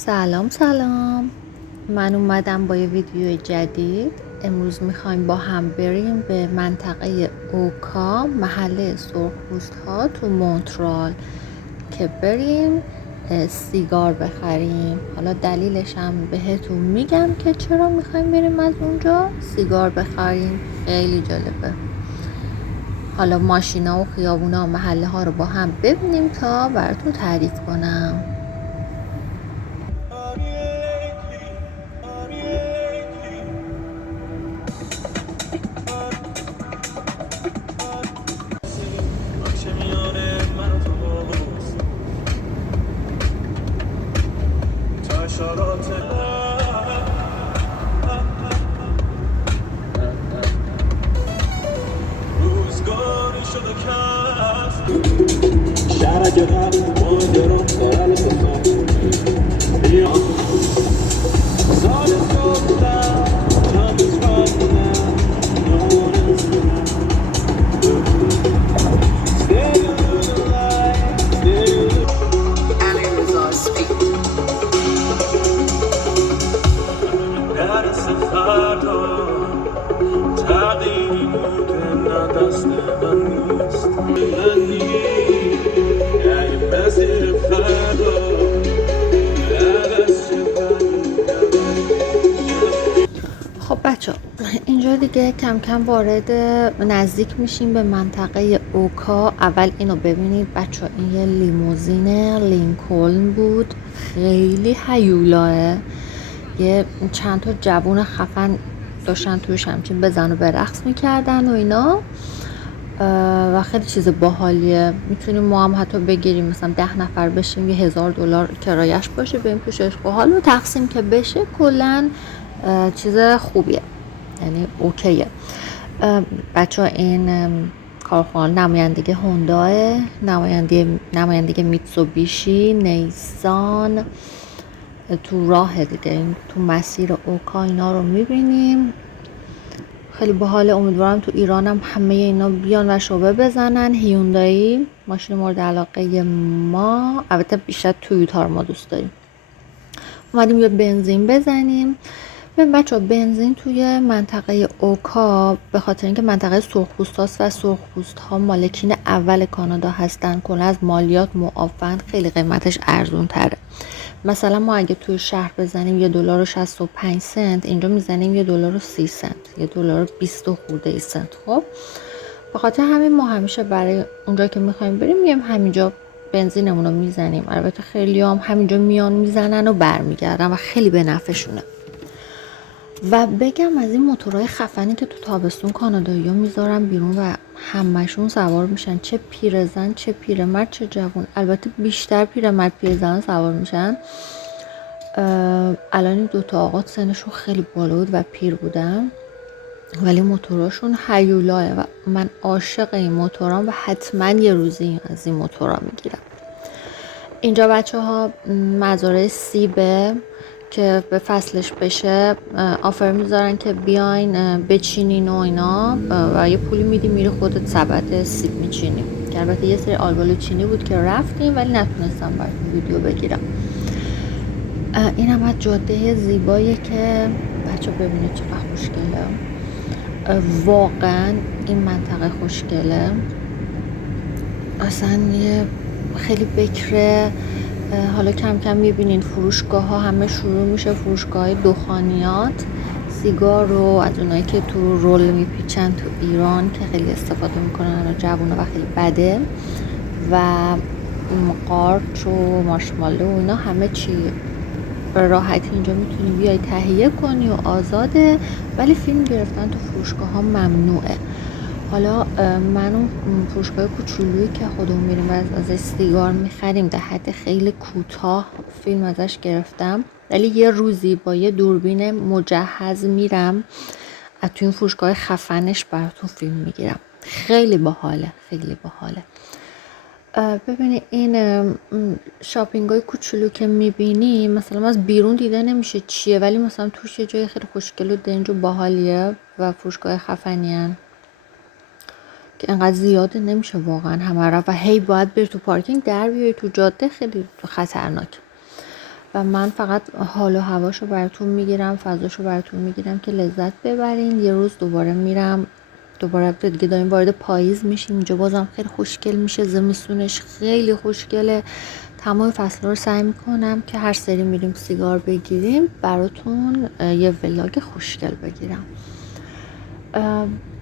سلام. من اومدم با یه ویدیو جدید. امروز میخوایم با هم بریم به منطقه اوکا، محله سرخپوست ها تو مونترال که بریم سیگار بخریم. حالا دلیلش هم بهتون میگم که چرا میخوایم بریم از اونجا سیگار بخریم. خیلی جالبه. حالا ماشینا و خیابونا و محله ها رو با هم ببینیم تا براتون تعریف کنم. خب بچه اینجا دیگه کم کم وارد نزدیک میشیم به منطقه اوکا. اول اینو ببینید بچه، این یه لیموزین لینکلن بود، خیلی هیولاه. یه چند تا جوون خفن داشتن توش همچین بزن و برقص میکردن و اینا و خیلی چیز باحالیه. میتونیم ما هم حتی بگیریم، مثلا 10 نفر بشیم، یه $1000 کرایش باشه، بریم توش عشق و حال و تقسیم که بشه. کلا چیز خوبیه، یعنی اوکیه. بچه ها این کارخانه نمایندگی هونداه، نمایندگی میتسوبیشی، نیسان تو راه دیگه، تو مسیر اوکا اینا رو میبینیم. خیلی باحال. امیدوارم تو ایران هم همه اینا بیان و شعبه بزنن. هیوندایی ماشین مورد علاقه ما، البته بیشتر تویوتا رو ما دوست داریم. اومدیم یه بنزین بزنیم. ببین بچه ها، بنزین توی منطقه اوکا به خاطر اینکه منطقه سرخپوست هاست و سرخپوست ها مالکین اول کانادا هستن، کلا از مالیات معافن، خیلی قیمتش ارزون تره. مثلا ما اگه توی شهر بزنیم $1.65، اینجا میزنیم $1.30، $1.20 خورده سنت. خب به خاطر همین ما همیشه برای اونجا که میخوایم بریم میایم همینجا بنزینمون رو میزنیم. البته خیلی هم همینجا میان میزنن و برمیگردن و خیلی به نفعشونه. و بگم از این موتورهای خفنی که تو تابستون کانادایی‌ها میذارن بیرون و همشون سوار میشن، چه پیرزن چه پیرمرد چه جوون. البته بیشتر پیرمرد پیرزن سوار میشن. الان این دوتا آقا سنشون خیلی بالا بود و پیر بودن، ولی موتوراشون هیولاه و من عاشق این موتورام و حتما یه روزی از این موتورا میگیرم. اینجا بچه ها مزارع سیبه که به فصلش بشه آفر میذارن که بیاین بچینین و اینا و یه پولی میدی میری خودت سبد سیب میچینی. که البته یه سری آلبالو چینی بود که رفتیم ولی نتونستم براتون ویدیو بگیرم. این هم از جاده زیبایی که بچه ببینید چقدر خوشگله. واقعا این منطقه خوشگله، اصلا یه خیلی بکره. حالا کم کم میبینین فروشگاه ها همه شروع میشه، فروشگاه های دخانیات، سیگار رو از اونایی که تو رول میپیچن تو ایران که خیلی استفاده میکنن و جوونا و خیلی بده، و قارچ و مارشمالو و اینا همه چی به راحتی اینجا میتونی بیای تهیه کنی و آزاده. ولی فیلم گرفتن تو فروشگاه ها ممنوعه. حالا من اون فروشگاه کوچولویی که خودمون میریم ازش سیگار میخریم در حد خیلی کوتاه فیلم ازش گرفتم، ولی یه روزی با یه دوربین مجهز میرم از تو این فروشگاه خفنش براتون فیلم میگیرم. خیلی باحاله، خیلی باحاله. ببینید این شاپینگ های کوچولو که میبینیم مثلا از بیرون دیده نمیشه چیه، ولی مثلا توش یه جای خیلی خوشگل و دنج و باحالیه و فروشگاه خفنی هن که انقدر زیاده نمیشه واقعا همه را و هی باید بری تو پارکینگ در بیای تو جاده، خیلی خطرناک. و من فقط حال و هواشو براتون میگیرم، فضاشو براتون میگیرم که لذت ببرین. یه روز دوباره میرم، دوباره دیگه داریم وارد پاییز میشیم. اینجا بازم خیلی خوشگل میشه، زمستونش خیلی خوشگله. تمام فصل رو سعی میکنم که هر سری میریم سیگار بگیریم براتون یه ولاگ خوشگل بگیرم.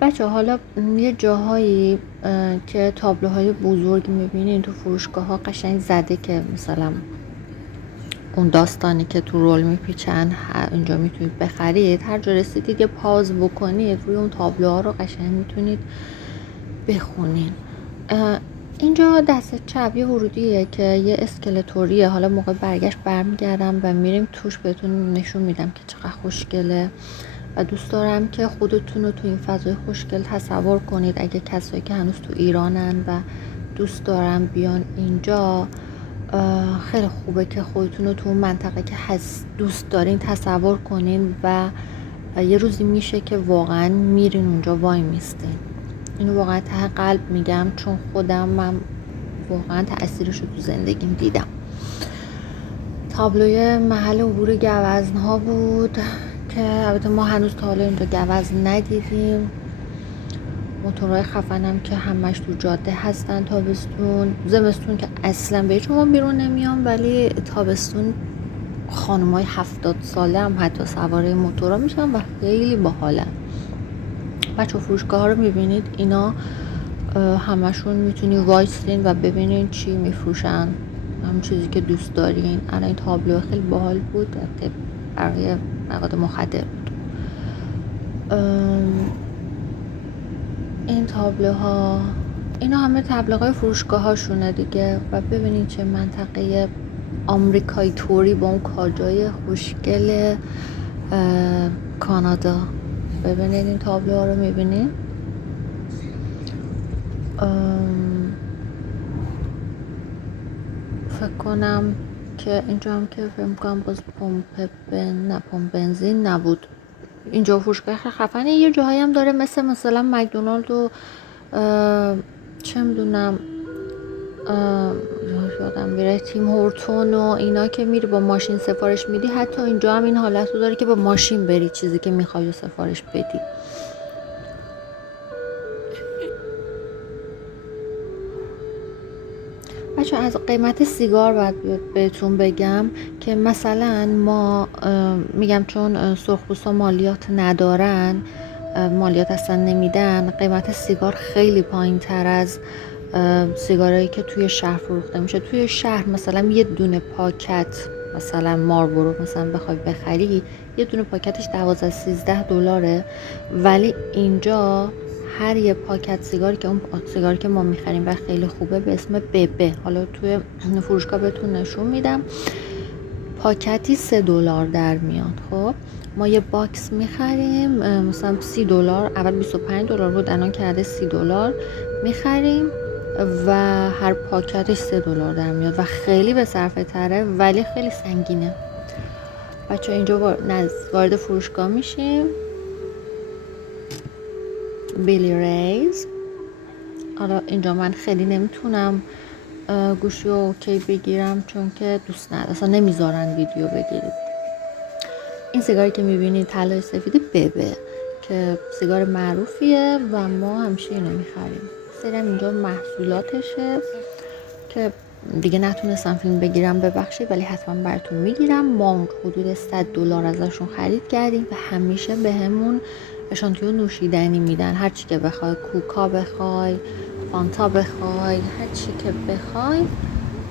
بچه حالا یه جاهایی که تابلوهای بزرگ میبینین تو فروشگاه ها قشنگ زده که مثلا اون داستانی که تو رول میپیچن اینجا میتونید بخرید. هر جا رسیدید یه پاز بکنید روی اون تابلوها رو قشنگ میتونید بخونین. اینجا دست چپ یه ورودیه که یه اسکلتوریه. حالا موقع برگشت برمیگردم و میریم توش، بهتون نشون میدم که چقدر خوشگله و دوست دارم که خودتون رو تو این فضای خوشگل تصور کنید. اگه کسایی که هنوز تو ایرانن و دوست دارن بیان اینجا، خیلی خوبه که خودتون رو تو اون منطقه که دوست دارین تصور کنین و یه روزی میشه که واقعا میرین اونجا وای میستین. اینو واقعا ته قلب میگم، چون خودم من واقعا تأثیرش رو تو زندگیم دیدم. تابلوی محل عبور گوزن‌ها بود که البته ما هنوز تا حالا اینجا گوزن ندیدیم. موتورهای خفنم که همش تو جاده هستن تابستون. زمستون که اصلا به هیچ عنوان بیرون نمیام، ولی تابستون خانمای 70 ساله هم حتی سواره موتورها میشن و خیلی باحالن. بچه فروشگاه ها رو میبینید، اینا همشون میتونی وایسین و ببینین چی میفروشن، همون چیزی که دوست دارین. الان این تابلو خیلی باحال بود که برای مواد مخدر بود. این تابلوها، اینا همه تبلیغات فروشگاه هاشونه دیگه. و ببینین چه منطقه آمریکایی توری با اون کاجای خوشگل کانادا. ببینید این تابلوها رو میبینید. فکر کنم که اینجا هم که فکر کنم باز پمپ بنزین نبود. اینجا فروشگاه خفنه. یه جاهایی هم داره مثلا مکدونالد و چه میدونم یادم میره تیم هورتون و اینا که میری با ماشین سفارش میدی. حتی اینجا هم این حالت رو داره که با ماشین بری چیزی که میخوای و سفارش بدی. بچه از قیمت سیگار باید بهتون بگم که مثلا ما میگم چون سرخپوستا مالیات ندارن، مالیات اصلا نمیدن، قیمت سیگار خیلی پایین تر از سیگارایی که توی شهر فروخته میشه. توی شهر مثلا یه دونه پاکت مثلا مارلبورو مثلا بخوای بخری، یه دونه پاکتش 12-13 $، ولی اینجا هر یه پاکت سیگاری که اون سیگاری که ما میخریم و خیلی خوبه به اسم ببه، حالا توی فروشگاه بهتون نشون میدم، پاکتی $3 در میاد. خب ما یه باکس میخریم مثلا $30، اول $25 بود، الان کرده $30 میخریم و هر پاکتش $3 در میاد و خیلی به صرفه تره ولی خیلی سنگینه. بچه اینجا وارد فروشگاه میشیم. بیلی ریز. حالا اینجا من خیلی نمیتونم گوشی رو اوکی بگیرم چون که دوست ندارم، اصلا نمیذارن ویدیو بگیرید. این سیگاری که میبینید طلای سفید ببه که سیگار معروفیه و ما همیشه اینو میخریم. سرم اینجا محصولاتشه که دیگه نتونستم فیلم بگیرم ببخشید، ولی حتما براتون میگیرم. ما حدود $100 ازشون خرید کردیم و همیشه به همون اشانتیون نوشیدنی میدن، هر چی که بخوای، کوکا بخوای، فانتا بخوای، هر چی که بخوای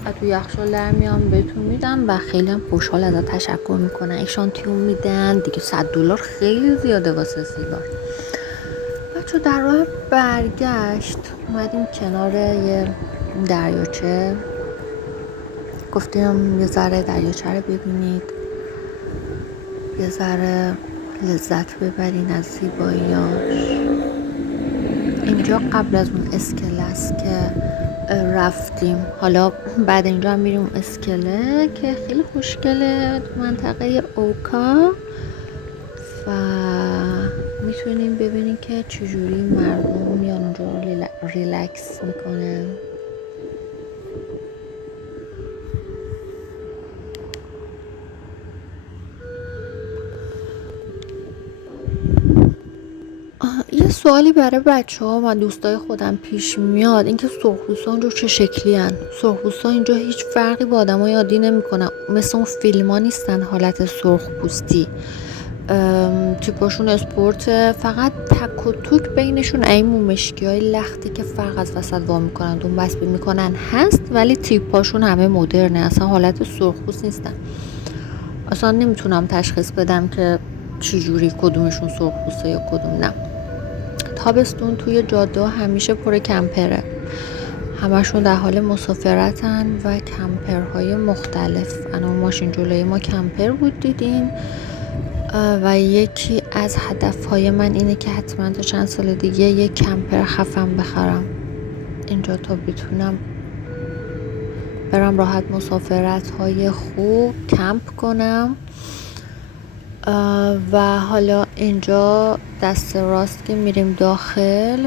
و تو یخچال در میان بهتون میدن و خیلی هم خوشحال ازت تشکر میکنن. اشانتیون میدن دیگه. $100 خیلی زیاده واسه سیگار. بچه در راه برگشت اومدیم کنار یه دریاچه، گفتیم یه ذره دریاچه رو ببینید، یه ذره لذت ببرین از زیباییاش. اینجا قبل از اون اسکله است که رفتیم. حالا بعد اینجا هم میریم اسکله که خیلی خوشگله تو منطقه اوکا و میتونیم ببینیم که چجوری مردم میان اونجا ریلکس میکنن. سوالی برای بچه ها و دوستای خودم پیش میاد اینکه سرخپوستا اینجا چه شکلی هن. سرخپوستا اینجا هیچ فرقی با آدم های عادی نمی کنن، مثل اون فیلم ها نیستن حالت سرخپوستی. تیپاشون اسپورت، فقط تک و توک بینشون این مومشکی های لختی که فرق از وسط وا میکنن دون بسته میکنن هست، ولی تیپاشون همه مدرنه، اصلا حالت سرخپوست نیستن. اصلا نمیتونم تشخیص بدم که چجوری کدومشون سرخپوسته یا کدوم نه. تابستون توی جاده همیشه پر کمپره، همشون در حال مسافرتن و کمپرهای مختلف. انا ماشین جلوی ما کمپر بود دیدین و یکی از هدفهای من اینه که حتما تا چند سال دیگه یک کمپر خفن بخرم اینجا تا بتونم برم راحت مسافرت های خوب کمپ کنم. و حالا اینجا دست راست که میریم داخل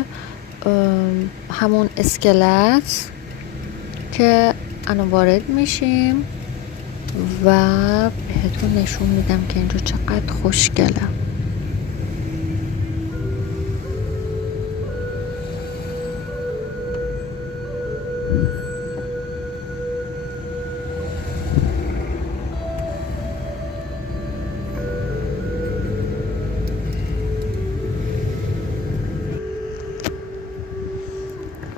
همون اسکلت که الان وارد میشیم و بهتون نشون میدم که اینجا چقدر خوشگله.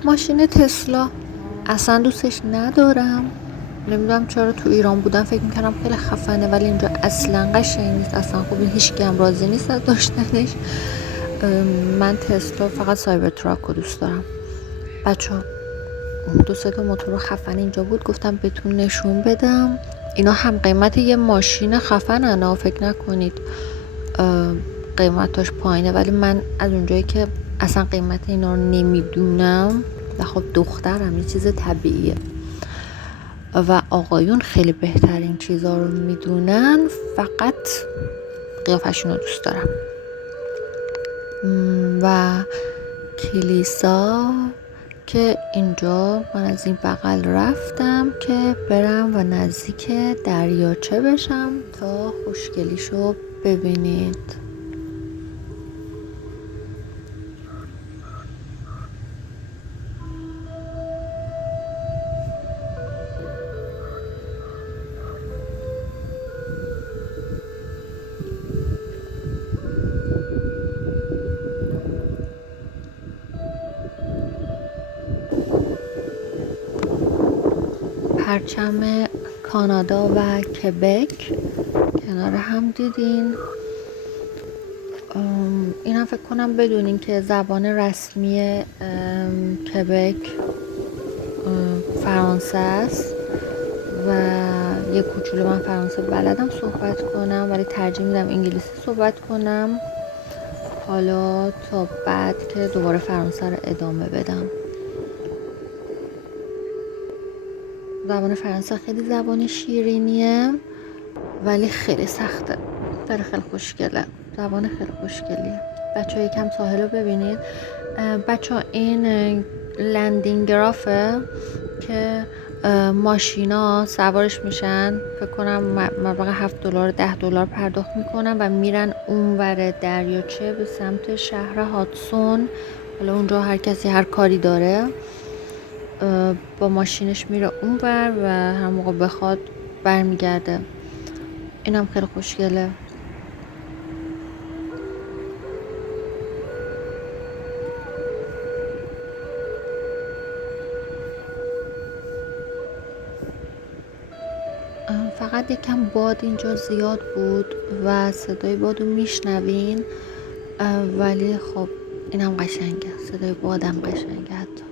ماشین تسلا اصلا دوستش ندارم، نمیدونم چرا. تو ایران بودم فکر میکردم خیلی خفنه، ولی اینجا اصلا قشنگ نیست، اصلا خوبی، هیچ کم راضی نیست از داشتنش. من تسلا فقط سایبر تراک رو دوست دارم. بچه دو سه تا موتور خفن اینجا بود، گفتم بهتون نشون بدم. اینا هم قیمت یه ماشین خفنن، فکر نکنید قیمتاش پایینه، ولی من از اونجایی که اصلا قیمت اینا رو نمیدونم و خب دخترم یه چیز طبیعیه و آقایون خیلی بهترین چیزا رو میدونن، فقط قیافشون رو دوست دارم. و کلیسا که اینجا من از این بغل رفتم که برم و نزدیک دریاچه بشم تا خوشگلیشو ببینید. پرچم کانادا و کبک کنار هم دیدین. این هم فکر کنم بدونین که زبان رسمی کبک فرانسه است و یه کوچولو من فرانسه بلدم صحبت کنم، ولی ترجیح میدم انگلیسی صحبت کنم حالا تا بعد که دوباره فرانسه رو ادامه بدم. زبان فرانسه خیلی زبان شیرینیه ولی خیلی سخته، خیلی خوشگله، زبان خیلی خوشگلیه. بچه ها یکم ساحل رو ببینید. بچه ها این لندینگ گرافه که ماشینا سوارش میشن، فکر کنم مبلغ $7 $10 پرداخت میکنن و میرن اونور دریاچه به سمت شهر هاتسون. حالا اونجا هر کسی هر کاری داره، با ماشینش میره اونور و هر موقع بخواد برمیگرده. اینم خیلی خوشگله. فقط یکم باد اینجا زیاد بود و صدای بادو میشنوین، ولی خب اینم قشنگه، صدای بادم قشنگه. حتی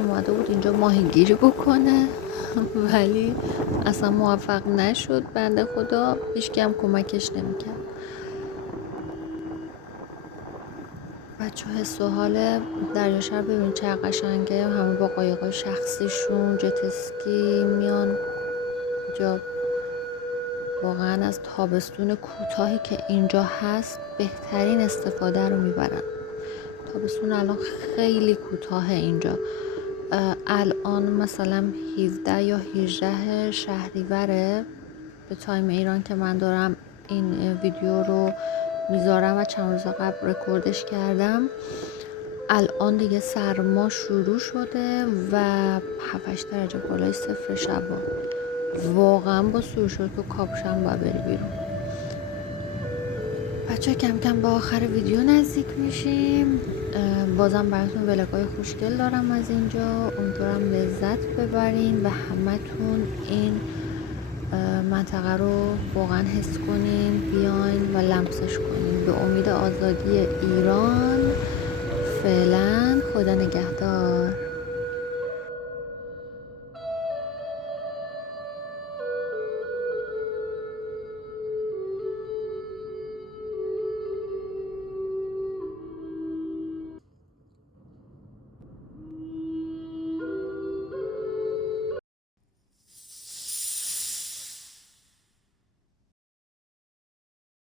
اومده بود اینجا ماهیگیری بکنه ولی اصلا موفق نشد بنده خدا، هیچکی هم کمکش نمیکرد. بچه حس و حال دریاچه ببین چه قشنگه، همه با قایقای شخصیشون جت اسکی میان اینجا. واقعا از تابستون کوتاهی که اینجا هست بهترین استفاده رو میبرن. تابستون الان خیلی کوتاه اینجا. الان مثلا 17 یا 18 شهریوره به تایم ایران که من دارم این ویدیو رو میذارم و چند روز قبل رکوردش کردم. الان دیگه سرما شروع شده و 7-8 درجه بالای صفر شبا. واقعا با سور شد تو کاپشن باید بری بیرون. بچه کم کم به آخر ویدیو نزدیک میشیم. بازم براتون ولاگ‌های خوشگل دارم از اینجا، امیدوارم لذت ببرین و همتون این منطقه رو واقعا حس کنین، بیاین و لمسش کنین. به امید آزادی ایران. فعلا خدا نگهدار.